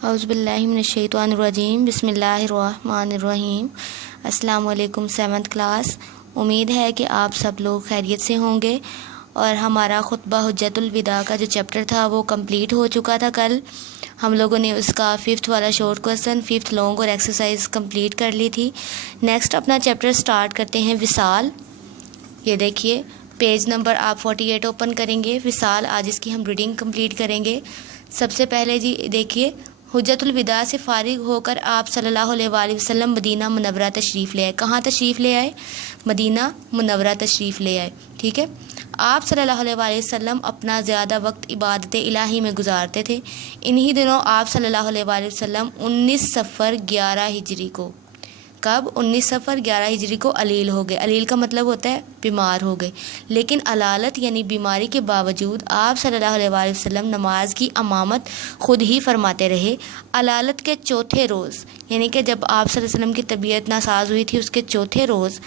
اعوذ باللہ من الشیطان الرجیم، بسم اللہ الرحمن الرحیم۔ السلام علیکم 7th کلاس۔ امید ہے کہ آپ سب لوگ خیریت سے ہوں گے، اور ہمارا خطبہ حجت الوداع کا جو چیپٹر تھا وہ کمپلیٹ ہو چکا تھا۔ کل ہم لوگوں نے اس کا 5th والا شارٹ کوسچن، 5th لانگ اور ایکسرسائز کمپلیٹ کر لی تھی۔ نیکسٹ اپنا چیپٹر سٹارٹ کرتے ہیں، وصال۔ یہ دیکھیے پیج نمبر آپ 48 اوپن کریں گے۔ وصال، آج اس کی ہم ریڈنگ کمپلیٹ کریں گے۔ سب سے پہلے جی دیکھیے، حجت الوداع سے فارغ ہو کر آپ صلی اللہ علیہ وآلہ وسلم مدینہ منورہ تشریف لے آئے۔ کہاں تشریف لے آئے؟ مدینہ منورہ تشریف لے آئے، ٹھیک ہے۔ آپ صلی اللہ علیہ وآلہ وسلم اپنا زیادہ وقت عبادت الہی میں گزارتے تھے۔ انہی دنوں آپ صلی اللہ علیہ وآلہ وسلم 19 صفر 11 ہجری کو، کب؟ 19 صفر 11 ہجری کو علیل ہو گئے۔ علیل کا مطلب ہوتا ہے بیمار ہو گئے، لیکن علالت یعنی بیماری کے باوجود آپ صلی اللہ علیہ وآلہ وسلم نماز کی امامت خود ہی فرماتے رہے۔ علالت کے چوتھے روز، یعنی کہ جب آپ صلی اللہ علیہ وسلم کی طبیعت ناساز ہوئی تھی، اس کے چوتھے روز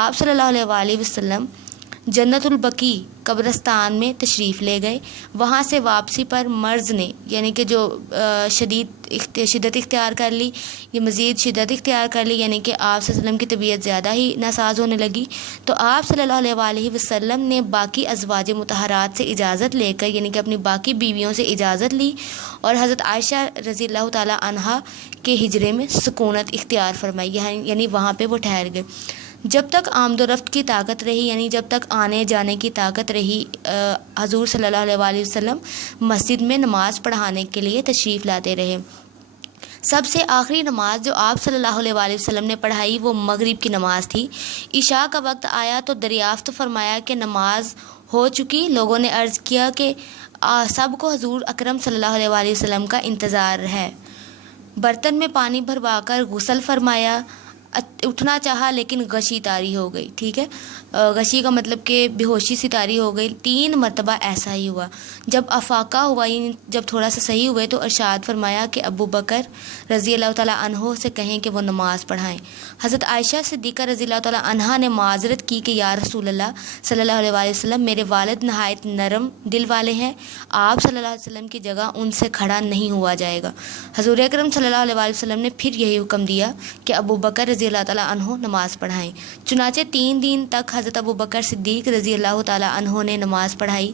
آپ صلی اللہ علیہ وآلہ وسلم جنت البقیع قبرستان میں تشریف لے گئے۔ وہاں سے واپسی پر مرض نے، یعنی کہ جو شدت اختیار کر لی، یہ مزید شدت اختیار کر لی، یعنی کہ آپ صلی اللہ علیہ وسلم کی طبیعت زیادہ ہی ناساز ہونے لگی، تو آپ صلی اللہ علیہ وآلہ وسلم نے باقی ازواج مطہرات سے اجازت لے کر، یعنی کہ اپنی باقی بیویوں سے اجازت لی، اور حضرت عائشہ رضی اللہ تعالی عنہا کے حجرے میں سکونت اختیار فرمائی، یعنی وہاں پہ وہ ٹھہر گئے۔ جب تک آمد و رفت کی طاقت رہی، یعنی جب تک آنے جانے کی طاقت رہی، حضور صلی اللہ علیہ وآلہ وسلم مسجد میں نماز پڑھانے کے لیے تشریف لاتے رہے۔ سب سے آخری نماز جو آپ صلی اللہ علیہ وآلہ وسلم نے پڑھائی وہ مغرب کی نماز تھی۔ عشاء کا وقت آیا تو دریافت فرمایا کہ نماز ہو چکی۔ لوگوں نے عرض کیا کہ سب کو حضور اکرم صلی اللہ علیہ وآلہ وسلم کا انتظار ہے۔ برتن میں پانی بھروا کر غسل فرمایا۔ اٹھنا چاہا لیکن غشی طاری ہو گئی، ٹھیک ہے۔ غشی کا مطلب کہ بے ہوشی سی طاری ہو گئی۔ 3 مرتبہ ایسا ہی ہوا۔ جب افاقہ ہوا، یعنی جب تھوڑا سا صحیح ہوئے، تو ارشاد فرمایا کہ ابو بکر رضی اللہ تعالیٰ عنہ سے کہیں کہ وہ نماز پڑھائیں۔ حضرت عائشہ صدیقہ رضی اللہ تعالیٰ عنہا نے معذرت کی کہ یا رسول اللہ صلی اللہ علیہ وآلہ وسلم، میرے والد نہایت نرم دل والے ہیں، آپ صلی اللہ علیہ وسلم کی جگہ ان سے کھڑا نہیں ہوا جائے گا۔ حضور اکرم صلی اللہ علیہ وآلہ وسلم نے پھر یہی حکم دیا کہ ابو بکر رضی اللہ تعالیٰ عنہ نماز پڑھائیں۔ چنانچہ 3 دن تک حضرت ابو بکر صدیق رضی اللہ تعالیٰ عنہ نے نماز پڑھائی۔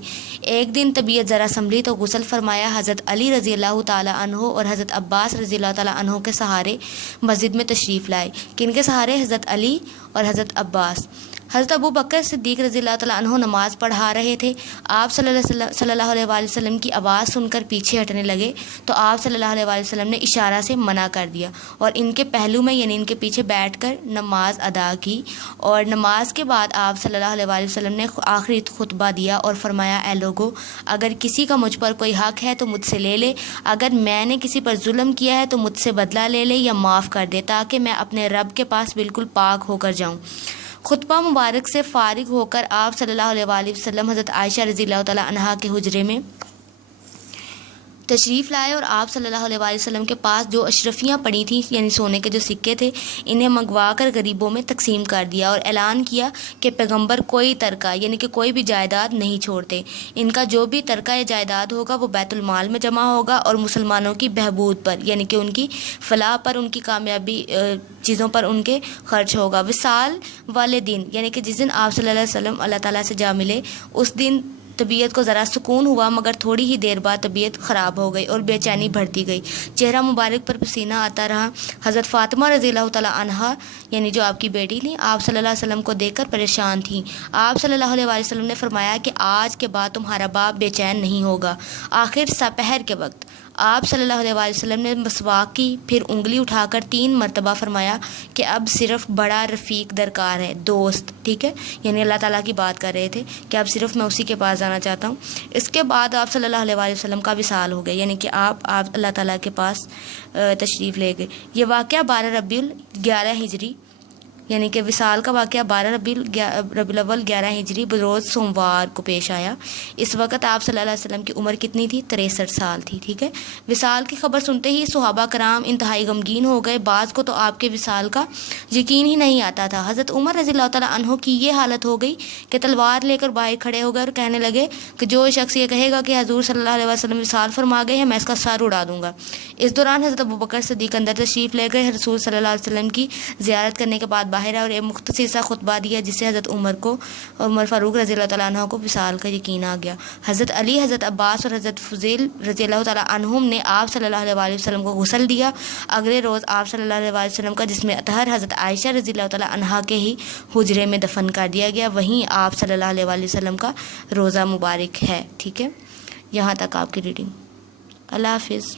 ایک دن طبیعت ذرا سنبھلی تو غسل فرمایا۔ حضرت علی رضی اللہ تعالیٰ عنہ اور حضرت عباس رضی اللہ تعالیٰ عنہ کے سہارے مسجد میں تشریف لائے۔ کن کے سہارے؟ حضرت علی اور حضرت عباس۔ حضرت ابو بکر صدیق رضی اللہ تعالیٰ عنہ نماز پڑھا رہے تھے۔ آپ صلی اللہ علیہ وآلہ وسلم کی آواز سن کر پیچھے ہٹنے لگے تو آپ صلی اللہ علیہ وآلہ وسلم نے اشارہ سے منع کر دیا، اور ان کے پہلو میں، یعنی ان کے پیچھے بیٹھ کر نماز ادا کی۔ اور نماز کے بعد آپ صلی اللہ علیہ وآلہ وسلم نے آخری خطبہ دیا اور فرمایا، اے لوگو، اگر کسی کا مجھ پر کوئی حق ہے تو مجھ سے لے لے، اگر میں نے کسی پر ظلم کیا ہے تو مجھ سے بدلہ لے لے یا معاف کر دے، تاکہ میں اپنے رب کے پاس بالکل پاک ہو کر جاؤں۔ خطبہ مبارک سے فارغ ہو کر آپ صلی اللہ علیہ وآلہ وسلم حضرت عائشہ رضی اللہ تعالیٰ عنہا کے حجرے میں تشریف لائے، اور آپ صلی اللہ علیہ وآلہ وسلم کے پاس جو اشرفیاں پڑی تھیں، یعنی سونے کے جو سکے تھے، انہیں منگوا کر غریبوں میں تقسیم کر دیا، اور اعلان کیا کہ پیغمبر کوئی ترکہ، یعنی کہ کوئی بھی جائیداد نہیں چھوڑتے۔ ان کا جو بھی ترکہ یا جائیداد ہوگا وہ بیت المال میں جمع ہوگا، اور مسلمانوں کی بہبود پر، یعنی کہ ان کی فلاح پر، ان کی کامیابی چیزوں پر ان کے خرچ ہوگا۔ وصال والے دن، یعنی کہ جس دن آپ صلی اللہ علیہ وسلم اللہ تعالیٰ سے جا ملے، اس دن طبیعت کو ذرا سکون ہوا، مگر تھوڑی ہی دیر بعد طبیعت خراب ہو گئی اور بے چینی بڑھتی گئی۔ چہرہ مبارک پر پسینہ آتا رہا۔ حضرت فاطمہ رضی اللہ تعالیٰ عنہا، یعنی جو آپ کی بیٹی تھی، آپ صلی اللہ علیہ وسلم کو دیکھ کر پریشان تھیں۔ آپ صلی اللہ علیہ وآلہ وسلم نے فرمایا کہ آج کے بعد تمہارا باپ بے چین نہیں ہوگا۔ آخر سپہر کے وقت آپ صلی اللہ علیہ وآلہ وسلم نے مسواک کی، پھر انگلی اٹھا کر 3 مرتبہ فرمایا کہ اب صرف بڑا رفیق درکار ہے، دوست، ٹھیک ہے، یعنی اللہ تعالیٰ کی بات کر رہے تھے کہ اب صرف میں اسی کے پاس جانا چاہتا ہوں۔ اس کے بعد آپ صلی اللہ علیہ وآلہ وسلم کا وصال ہو گیا، یعنی کہ آپ اللہ تعالیٰ کے پاس تشریف لے گئے۔ یہ واقعہ 12 ربیع ال11 ہجری، یعنی کہ وصال کا واقعہ 12 ربیع الاول 11 ہجری بروز سوموار کو پیش آیا۔ اس وقت آپ صلی اللہ علیہ وسلم کی عمر کتنی تھی؟ 63 سال تھی، ٹھیک ہے۔ وصال کی خبر سنتے ہی صحابہ کرام انتہائی غمگین ہو گئے، بعض کو تو آپ کے وصال کا یقین ہی نہیں آتا تھا۔ حضرت عمر رضی اللہ تعالیٰ عنہ کی یہ حالت ہو گئی کہ تلوار لے کر باہر کھڑے ہو گئے اور کہنے لگے کہ جو شخص یہ کہے گا کہ حضور صلی اللہ علیہ وسلم وصال فرما گئے ہیں، میں اس کا سر اڑا دوں گا۔ اس دوران حضرت ابوبکر صدیق اندر تشریف لے گئے، رسول صلی اللہ علیہ وسلم کی زیارت کرنے کے بعد باہر اور ایک مختصر سا خطبہ دیا، جس سے حضرت عمر فاروق رضی اللہ تعالیٰ عنہ کو وصال کا یقین آ گیا۔ حضرت علی، حضرت عباس اور حضرت فضیل رضی اللہ تعالیٰ عنہم نے آپ صلی اللہ علیہ وسلم کو غسل دیا۔ اگلے روز آپ صلی اللہ علیہ وسلم کا جسم اطہر حضرت عائشہ رضی اللہ تعالیٰ عنہا کے ہی حجرے میں دفن کر دیا گیا، وہیں آپ صلی اللہ علیہ وسلم کا روزہ مبارک ہے، ٹھیک ہے۔ یہاں تک آپ کی ریڈنگ۔ اللہ حافظ۔